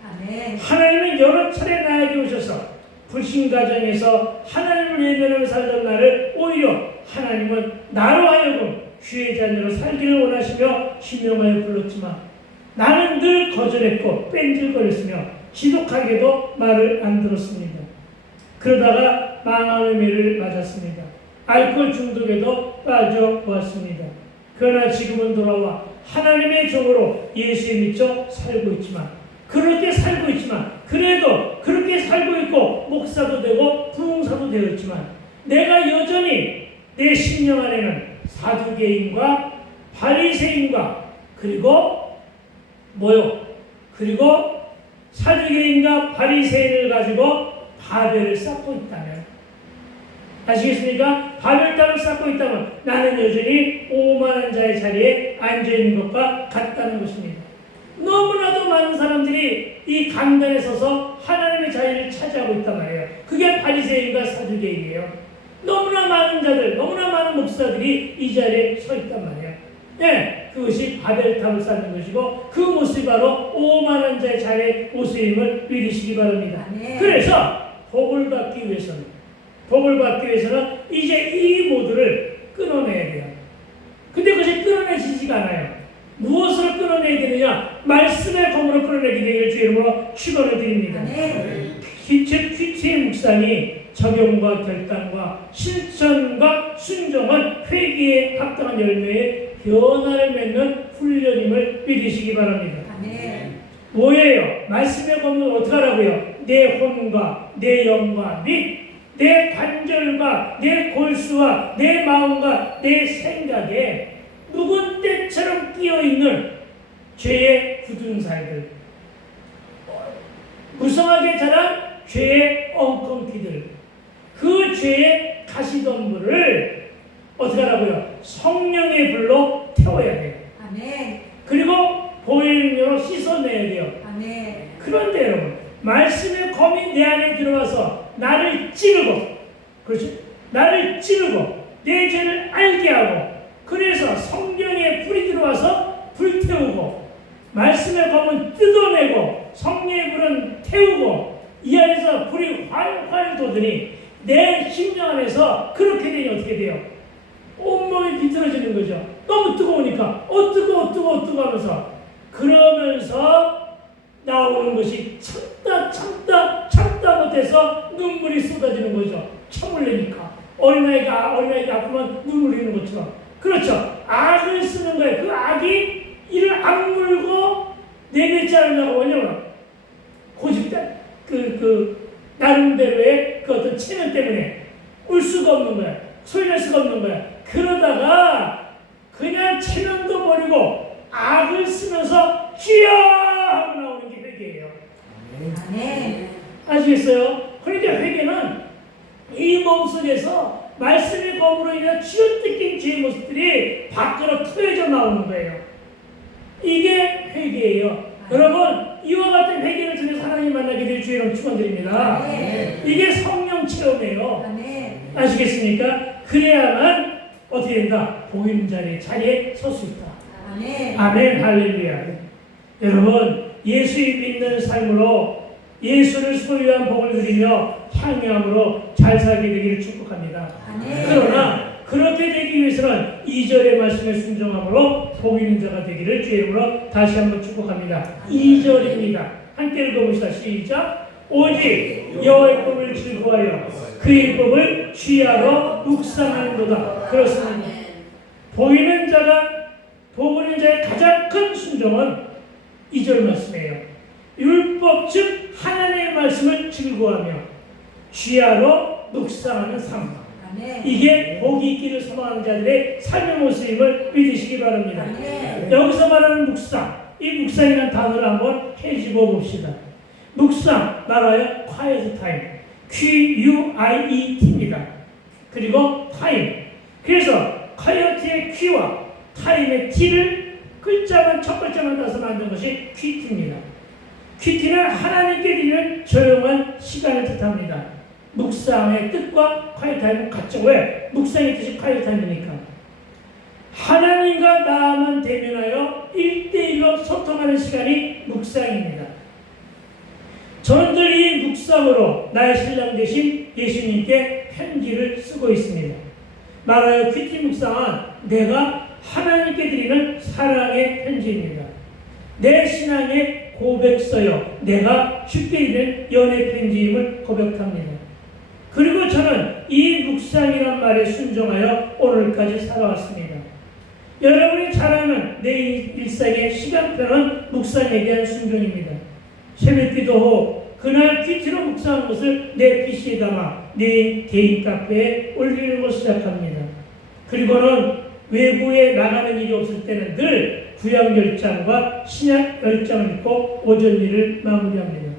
아멘. 하나님은 여러 차례 나에게 오셔서 불신 가정에서 하나님을 외면하며 살던 나를 오히려 하나님은 나로 하여금 주의 자녀로 살기를 원하시며 지명하여 불렀지만 나는 늘 거절했고 뺀질거렸으며 지독하게도 말을 안 들었습니다. 그러다가 망함의 매를 맞았습니다. 알코올 중독에도 빠져보았습니다. 그러나 지금은 돌아와 하나님의 종으로 예수에 미쳐 살고 있지만 그렇게 살고 있지만 그래도 그렇게 살고 있고 목사도 되고 부흥사도 되었지만 내가 여전히 내 심령 안에는 사두개인과 바리새인과 그리고 사두개인과 바리새인을 가지고 바벨을 쌓고 있다면 아시겠습니까? 바벨탑을 쌓고 있다면 나는 여전히 오만한 자의 자리에 앉아있는 것과 같다는 것입니다. 너무나도 많은 사람들이 이 강단에 서서 하나님의 자리를 차지하고 있단 말이에요. 그게 바리새인과 사두개인이에요. 너무나 많은 자들, 너무나 많은 목사들이 이 자리에 서 있단 말이에요. 네, 그것이 바벨탑을 쌓는 것이고 그 모습이 바로 오만한 자의 자리의 모습임을 믿으시기 바랍니다. 네. 그래서 복을 받기 위해서는 이제 이 모두를 끊어내야 돼요. 근데 그것이 끊어내지지가 않아요. 무엇으로 끊어내야 되느냐? 말씀의 검으로 끊어내게 되기를 주의 이름으로 축원을 드립니다. 즉 큐티의 묵상이 적용과 결단과 실천과 순종은 회개에 합당한 열매의 변화를 맺는 훈련임을 믿으시기 바랍니다. 뭐예요? 말씀의 검은 어떻게 하라고요? 내 혼과 내 영과 및 내 관절과 내 골수와 내 마음과 내 생각에 묵은 때처럼 끼어있는 죄의 굳은 살들, 무성하게 자란 죄의 엉겅퀴들, 그 죄의 가시덤불을 어떻게 하라고요? 성령의 불로 태워야 돼요. 아멘. 그리고 보혈로 씻어내야 돼요. 아멘. 그런데 여러분, 말씀의 검이 내 안에 들어와서 나를 찌르고, 그렇죠? 나를 찌르고 내 죄를 알게 하고, 그래서 성령의 불이 들어와서 불태우고, 말씀의 검은 뜯어내고 성령의 불은 태우고, 이 안에서 불이 활활 돋으니 내 심령 안에서 그렇게 되니 어떻게 돼요? 온몸이 비틀어지는 거죠. 너무 뜨거우니까 뜨거워 하면서, 그러면서 나오는 것이 참다 못해서 눈물이 쏟아지는 거죠. 참을 내니까. 어린아이가 아프면 눈물 흘리는 것처럼. 그렇죠. 악을 쓰는 거예요. 그 악이 이를 악물고 내뱉지 않으려고. 왜냐면 고집된 나름대로의 그 어떤 체면 때문에 울 수가 없는 거야. 소리낼 수가 없는 거야. 그러다가 그냥 체면도 버리고 악을 쓰면서 주여 하고 나오는 게 회개예요. 아멘. 아시겠어요? 그러니까 회개는 이 몸속에서 말씀의 검으로 인해 쥐어뜯긴 죄의 모습들이 밖으로 터져 나오는 거예요. 이게 회개예요. 여러분, 이와 같은 회개를 통해서 하나님 만나게 될 주의를 축원드립니다. 이게 성령 체험이에요. 아시겠습니까? 그래야만 어떻게 된다? 보이는 자리에 설 수 있다. 아멘. 할렐루야. 여러분, 예수 믿는 삶으로 예수를 소유한 복을 누리며 향유함으로 잘 살게 되기를 축복합니다. 그러나 그렇게 되기 위해서는 2절의 말씀에 순종함으로 복 있는 자가 되기를 주의 이름으로 다시 한번 축복합니다. 2절입니다. 함께 읽어봅시다. 시작. 오직 여호와의 법을 즐거워하여 그의 법을 취하러 묵상하는도다. 그렇습니다. 복 있는 자의 가장 큰 순종은 2절 말씀이에요. 율법 즉 하나님의 말씀을 즐거워하며 취하러 묵상하는 삶. 이게 복이 있기를 소망하는 자들의 삶의 모습임을 믿으시기 바랍니다. 여기서 말하는 묵상, 이 묵상이라는 단어를 한번 헤집어 봅시다. 묵상, 말하여 quiet time. QUIET입니다. 그리고 타임. 그래서 콰이어트의 Q와 타임의 T를 첫 글자만 따서 만든 것이 퀴티입니다. 퀴티는 하나님께 드리는 조용한 시간을 뜻합니다. 묵상의 뜻과 콰이어타임은 같죠. 왜? 묵상의 뜻이 콰이어타임이니까. 하나님과 나만 대면하여 1대1로 소통하는 시간이 묵상입니다. 저는 늘 이 묵상으로 나의 신랑 되신 예수님께 편지를 쓰고 있습니다. 말하여 퀴티 묵상은 내가 하나님께 드리는 사랑의 편지입니다. 내 신앙의 고백서요, 내가 주께 드리는 연애 편지임을 고백합니다. 그리고 저는 이 묵상이란 말에 순종하여 오늘까지 살아왔습니다. 여러분이 잘 아는 내 일상의 시간표는 묵상에 대한 순종입니다. 새벽기도 후 그날 퀴티로 묵상한 것을 내 PC에 담아 내 개인 카페에 올리는 것을 시작합니다. 그리고는 외부에 나가는 일이 없을 때는 늘 구약 열장과 신약 열장을 읽고 오전 일을 마무리합니다.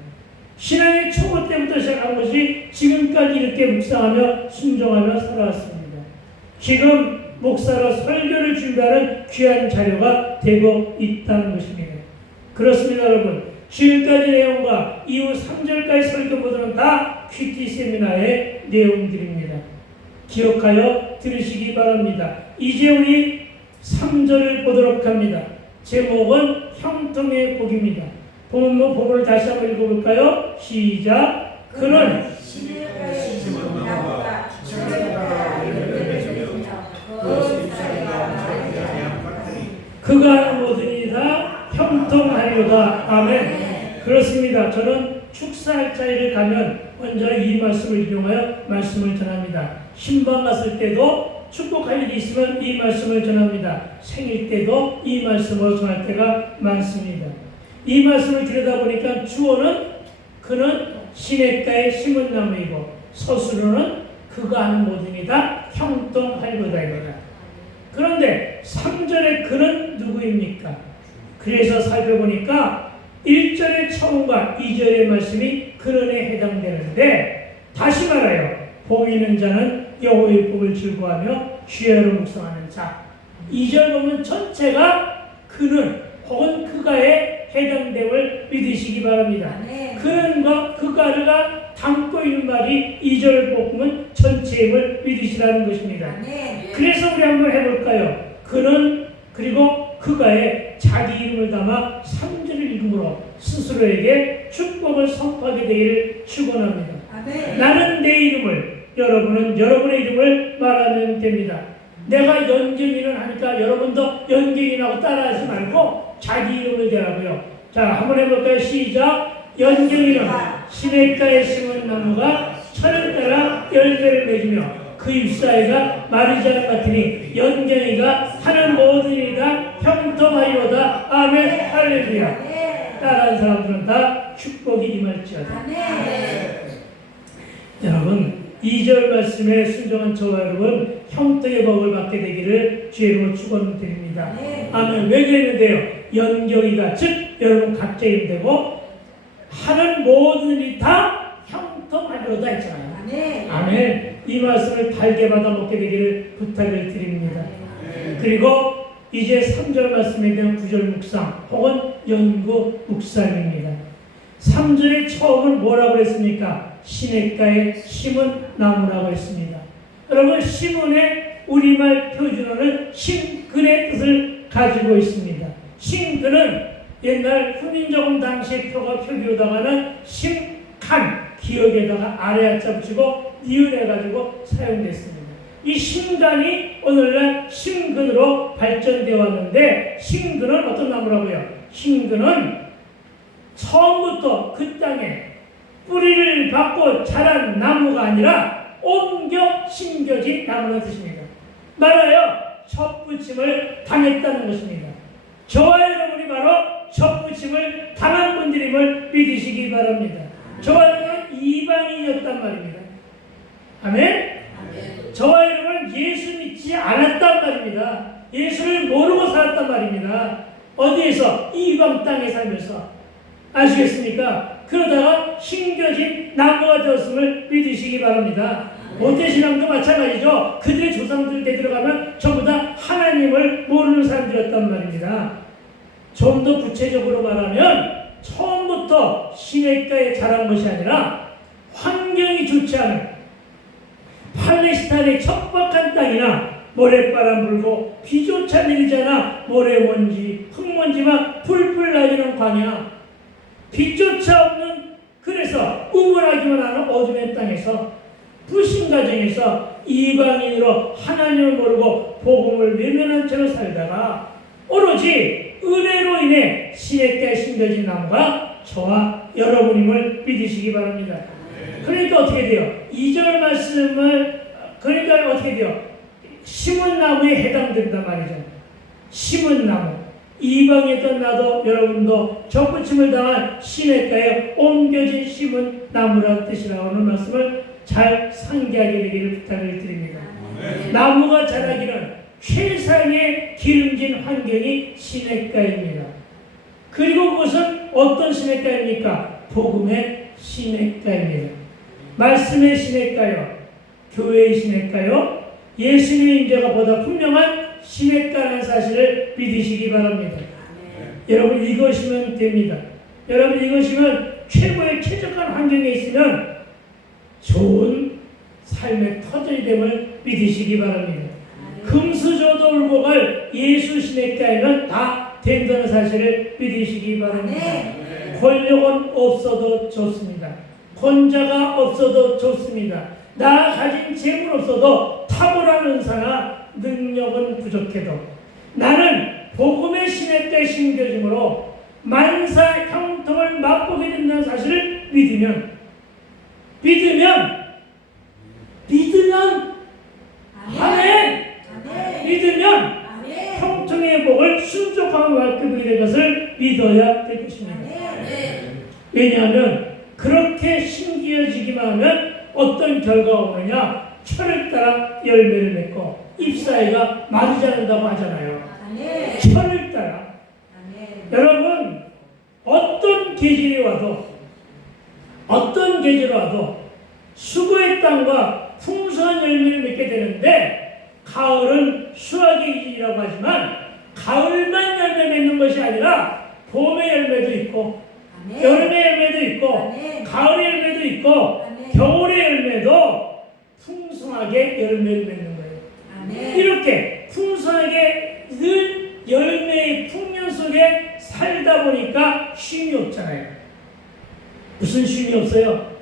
신앙의 초보 때부터 시작한 것이 지금까지 이렇게 묵상하며 순종하며 살아왔습니다. 지금 목사로 설교를 준비하는 귀한 자료가 되고 있다는 것입니다. 그렇습니다, 여러분. 지금까지 내용과 이후 3절까지 설교보다는 다 퀴티 세미나의 내용들입니다. 기억하여 들으시기 바랍니다. 이제 우리 3절을 보도록 합니다. 제목은 형통의 복입니다. 본문을 다시 한번 읽어볼까요? 시작. 그는 그가 하는 모든 일이 다 형통하리로다. 아멘. 그렇습니다. 저는 축사할자리를 가면 먼저 이 말씀을 이용하여 말씀을 전합니다. 신방 갔을 때도 축복할 일이 있으면 이 말씀을 전합니다. 생일 때도 이 말씀을 전할 때가 많습니다. 이 말씀을 들여다보니까 주어는 그는 시냇가에 심은 나무이고 서술어는 그가 하는 모든 일이 다 형통하리로다입니다. 그런데 3절의 그는 누구입니까? 그래서 살펴보니까 1절의 처음과 2절의 말씀이 그는에 해당되는데 다시 말하여 복 있는 자는 여호와의 복을 즐거워하며 주야로 묵상하는 자. 2절 보면 전체가 그는 혹은 그가에 해당됨을 믿으시기 바랍니다. 네. 그는과 그가가 담고 있는 말이 2절 복음은 전체임을 믿으시라는 것입니다. 네. 그래서 우리 한번 해볼까요? 그는 그리고 그가에 자기 이름을 담아 3절을 읽음으로 스스로에게 축복을 선포하게 되기를 축원합니다. 아멘. 나는 내 이름을, 여러분은 여러분의 이름을 말하면 됩니다. 내가 연경이는 하니까 여러분도 연경이라고 따라하지 말고 자기 이름을 대라고요. 자, 한번 해볼까요? 시작. 연경이는 시냇가에 심은 나무가 철을 따라 열매를 맺으며 그 잎사이가 마르지 않은 같으니 연경이가 하는 모든 일이 다 형통하리로다. 아멘. 할렐루야. 따라한 사람들은 다 축복이 임할지어다. 여러분, 2절 말씀에 순종한 저와 여러분 형통의 복을 받게 되기를 주의로 축원드립니다. 아멘. 왜 그랬는데요? 연경이가 즉 여러분 각자 이름 되고 하는 모든 일이 다 형통하리로다 했잖아요. 아멘. 이 말씀을 달게 받아 먹게 되기를 부탁을 드립니다. 그리고 이제 3절 말씀에 대한 9절 묵상 혹은 연구 묵상입니다. 3절의 처음은 뭐라고 했습니까? 시냇가에 심은 나무라고 했습니다. 여러분, 심은의 우리말 표준어는 심근의 뜻을 가지고 있습니다. 심근은 옛날 후민정음 당시의 표기로다가는 심칸 기역에다가 아래 하자 붙이고 니은해가지고 사용됐습니다. 이 심간이 오늘날 심근으로 발전되어 왔는데 심근은 어떤 나무라고요? 심근은 처음부터 그 땅에 뿌리를 받고 자란 나무가 아니라 옮겨 심겨진 나무라는 뜻입니다. 말하여 첩부침을 당했다는 것입니다. 저와 여러분이 바로 첩부침을 당한 분들임을 믿으시기 바랍니다. 저와 여러분은 이방인이었단 말입니다. 아멘? 저와 여러분은 예수 믿지 않았단 말입니다. 예수를 모르고 살았단 말입니다. 어디에서? 이방 땅에 살면서. 아시겠습니까? 그러다가 심겨진 나무가 되었음을 믿으시기 바랍니다. 모태신앙도 마찬가지죠. 그들의 조상들 때 들어가면 전부 다 하나님을 모르는 사람들이었단 말입니다. 좀 더 구체적으로 말하면 처음부터 시냇가에 자란 것이 아니라 환경이 좋지 않은 팔레스타인의 척박한 땅이나 모래바람 불고 비조차 내리지 않아 모래먼지, 흙먼지만 풀풀 날리는 광야, 빛조차 없는, 그래서 우물하기만 하는 어둠의 땅에서 불신 가정에서 이방인으로 하나님을 모르고 복음을 외면한 채로 살다가 오로지 은혜로 인해 시냇가에 심겨진 나무가 저와 여러분임을 믿으시기 바랍니다. 그러니까 어떻게 돼요? 2절 말씀을, 그러니까 어떻게 돼요? 심은 나무에 해당된단 말이죠. 심은 나무. 이방이었던 나도 여러분도 접붙임을 당한 시냇가에 옮겨진 심은 나무라는 뜻이라고 하는 말씀을 잘 상기하게 되기를 부탁을 드립니다. 나무가 자라기는 최상의 기름진 환경이 시냇가입니다. 그리고 그것은 어떤 시냇가입니까? 복음의 시냇가입니다. 말씀의 시냇가요, 교회의 시냇가요, 예수님의 임재가 보다 분명한 시냇가라는 사실을 믿으시기 바랍니다. 여러분 이것이면 됩니다. 여러분 이것이면 최고의 최적한 환경에 있으면 좋은 삶의 터전이 됨을 믿으시기 바랍니다. 금수저도 울고 갈 예수 시냇가에는 다 된다는 사실을 믿으시기 바랍니다. 권력은 없어도 좋습니다. 권자가 없어도 좋습니다. 나 가진 재물 없어도 탁월한 은사나 능력은 부족해도 나는 복음의 시냇가에 심겨짐으로 만사 형통을 맛보게 된다는 사실을 믿으면 아멘. 믿으면 형통의 복을 순종하고 맛보게 될 것을 믿어야 될 것입니다. 왜냐하면 그렇게 심겨지기만 하면 어떤 결과가 오느냐? 철을 따라 열매를 맺고 잎사귀가 마르지 않는다고 하잖아요. 철을 따라. 여러분 어떤 계절이 와도 수고의 땅과 풍성한 열매를 맺게 되는데, 가을은 수확의 기이라고 하지만 가을만 열매 맺는 것이 아니라 봄의 열매도 있고 여름의 열매도 있고 가을의 열매도 있고 겨울의 열매도 풍성하게 열매를 맺는 거예요. 이렇게 풍성하게 늘 열매의 풍년 속에 살다 보니까 쉼이 없잖아요. 무슨 쉼이 없어요?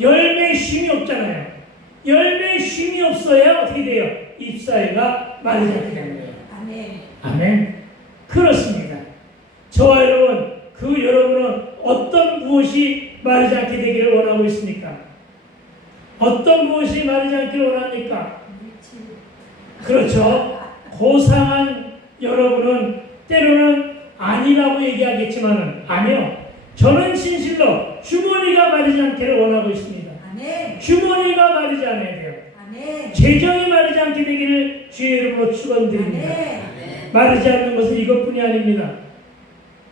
열매의 쉼이 없잖아요. 열매의 쉼이 없어야 어떻게 돼요? 잎사귀가 마르지 않게 되는 거예요. 아멘. 그렇습니다. 저와 여러분, 여러분은 어떤 무엇이 마르지 않게 되기를 원하고 있습니까? 어떤 무엇이 마르지 않기를 원합니까? 그렇죠. 고상한 여러분은 때로는 아니라고 얘기하겠지만은 아니요. 저는 진실로 주머니가 마르지 않기를 원하고 있습니다. 주머니가 마르지 않아야 돼요. 재정이 마르지 않게 되기를 주의 이름으로 축원드립니다. 마르지 않는 것은 이것뿐이 아닙니다.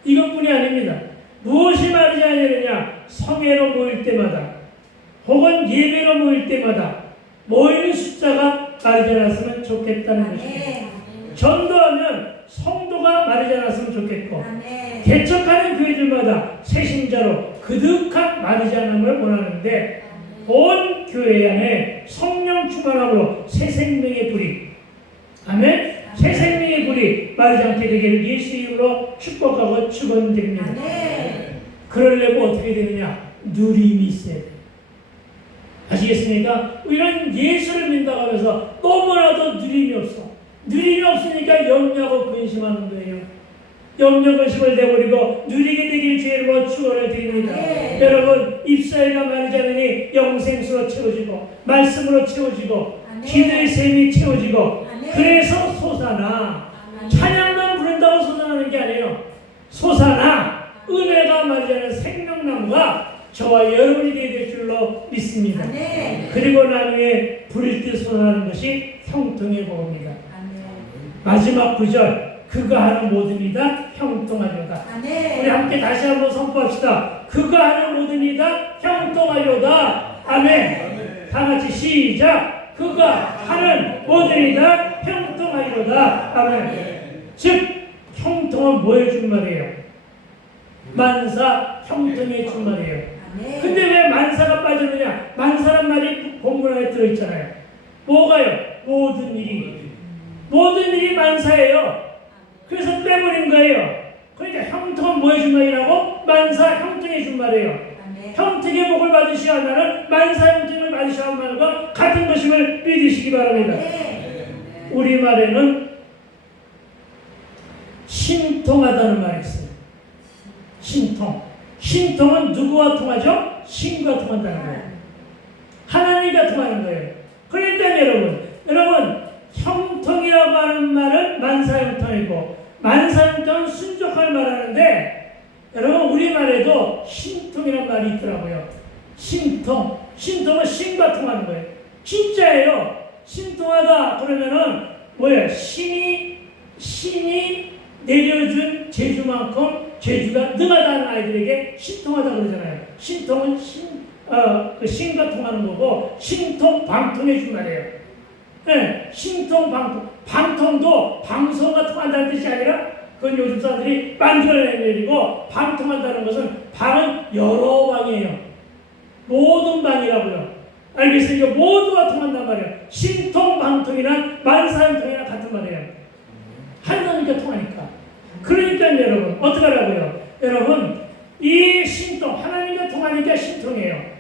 이것뿐이 아닙니다. 무엇이 마르지 않느냐? 성회로 모일 때마다 혹은 예배로 모일 때마다 모이는 숫자가 마르지 않았으면 좋겠다는 것입니다. 전도하면 성도가 마르지 않았으면 좋겠고, 개척하는 교회들마다 새신자로 그득한 마르지 않음을 원하는데, 온 교회 안에 성령 충만함으로 새 생명의 불이, 아멘, 새 생명의 불이 마르지 않게 되기를 예수 이름으로 축복하고 축원드립니다. 그러려고 어떻게 되느냐? 누림이 있어야 돼요. 아시겠습니까? 우리는 예수를 믿는다고 하면서 너무나도 누림이 없어. 누림이 없으니까 염려하고 근심하는 거예요. 염려 근심을 내버리고 누리게 되길 주의 이름으로 축원을 드립니다. 여러분, 잎사귀가 마르지 않으니 영생수로 채워지고 말씀으로 채워지고 기도의 샘이 채워지고, 그래서 솟아나. 찬양만 부른다고 솟아나는 게 아니에요. 솟아나 은혜가 마르지 않은 생명나무가 저와 여러분이 되게 될 줄로 믿습니다. 그리고 나중에 불일 때 솟아나는 것이 형통의 복입니다. 마지막 구절, 그가 하는 모든 일이 다 형통하리로다. 우리 함께 다시 한번 선포합시다. 그가 하는 모든 일이 다 형통하리로다. 아멘. 다 같이 시작. 그가 하는 모든 일이 다 형통하리로다. 아멘. 즉 형통은 뭐에 준 말이에요? 만사 형통에 준 말이에요. 근데 왜 만사가 빠지느냐? 만사란 말이 본문 안에 들어있잖아요. 뭐가요? 모든 일이 만사예요. 그래서 빼버린 거예요. 그러니까 형통은 뭐에 준 말이라고? 만사 형통에 준 말이에요. 형통의 복을 받으시오 하나는 만사 형통을 받으시오 하는 말과 같은 것임을 믿으시기 바랍니다. 우리말에는 신통하다는 말이 있어요. 신통은 누구와 통하죠? 신과 통한다는 거예요. 하나님과 통하는 거예요. 그러니까 여러분 형통이라고 하는 말은 만사형통이고 만사형통은 순종할 말하는데 여러분 우리말에도 신통이라는 말이 있더라고요. 신통은 신과 통하는 거예요. 진짜예요. 신통하다 그러면은 뭐예요? 신이 내려준 재주만큼 재주가 능하다는 아이들에게 신통하다 그러잖아요. 신통은 신과 통하는 거고 신통 방통해 준 말이에요. 네, 신통 방통. 방통도 방송과 통한다는 뜻이 아니라 그건 요즘 사람들이 만들어낸 일이고 방통한다는 것은 방은 여러 방이에요. 모든 방이라고요. 알겠어요? 모두가 통한단 말이에요. 신통 방통이나 만사형통이나 같은 말이에요. 하나님과 통하니까. 그러니까 여러분 어떻게 하라고요? 여러분 이 신통 하나님과 통하니까 신통이에요.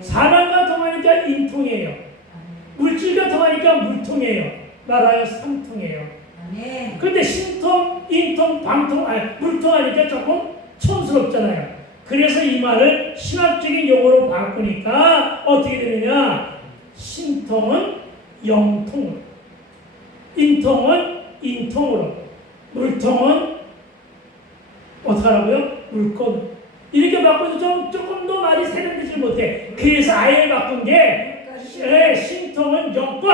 사람과 통하니까 인통이에요. 물질과 통하니까 물통이에요. 말하여 삼통이에요. 그런데 신통, 인통, 방통, 물통하니까 조금 촌스럽잖아요. 그래서 이 말을 신학적인 용어로 바꾸니까 어떻게 되느냐? 신통은 영통으로, 인통은 인통으로, 물통은 어떻게 하라고요? 물건. 이렇게 바꿔도 조금 더 말이 세련되지 못해. 그래서 아예 바꾼 게 신통은 영권,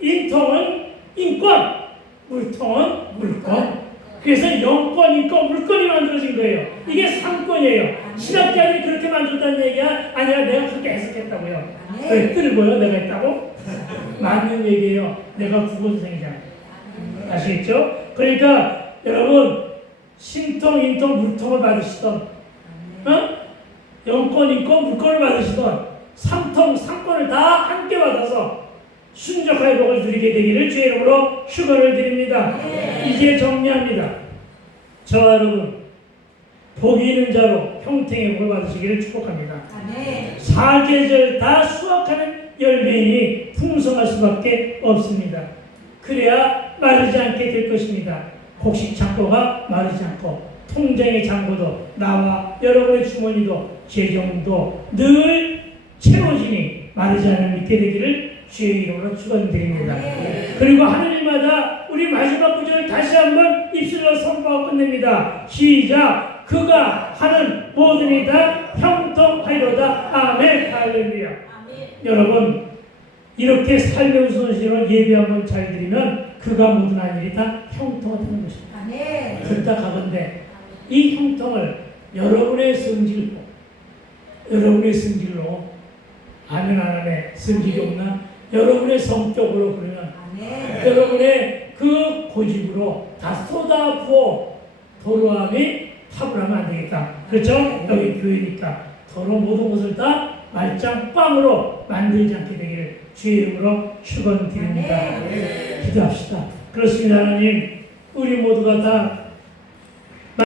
인통은 인권, 물통은 물건. 그래서 영권, 인권, 물건이 만들어진 거예요. 이게 상권이에요. 신학자들이 그렇게 만들었다는 얘기가 아니라 내가 그렇게 해석했다고요. 왜 뜰고요? 내가 했다고? 맞는 얘기예요. 내가 국어선생이잖아요. 아시겠죠? 그러니까 여러분 신통, 인통, 물통을 받으시던 영권, 인권, 물권을 받으시던 삼통, 상권을 다 함께 받아서 순적한 복을 누리게 되기를 주의 이름으로 축원을 드립니다. 이제 정리합니다. 저와 여러분 복이 있는 자로 형통의 복을 받으시기를 축복합니다. 사계절 다 수확하는 열매인이 풍성할 수밖에 없습니다. 그래야 마르지 않게 될 것입니다. 곡식 창고가 마르지 않고 통장의 잔고도 나와 여러분의 주머니도 재정도 늘 채워지니 마르지 않을 믿게 되기를 주의 이름으로 축원드립니다. 그리고 하늘마다 우리 마지막 구절을 다시 한번 입술로 선포하고 끝냅니다. 시작. 그가 하는 모든 일이 다 형통하리로다. 아멘. 할렐루야. 여러분 이렇게 삶의 우선순위로 예배 한번 잘 드리면 그가 모든 한 일이 다 형통하다는 것입니다. 그렇다 가건대 이 형통을 여러분의 성질로 아멘 안 하네 성질이 없나? 여러분의 성격으로 그러면 여러분의 그 고집으로 다 쏟아부어 도로함이 탑을하면 안 되겠다. 그렇죠? 여기 교회니까 도로 모든 것을 다 말짱빵으로 만들지 않게 되기를 주의 이름으로 축원드립니다. 기도합시다. 그렇습니다. 하나님 우리 모두가 다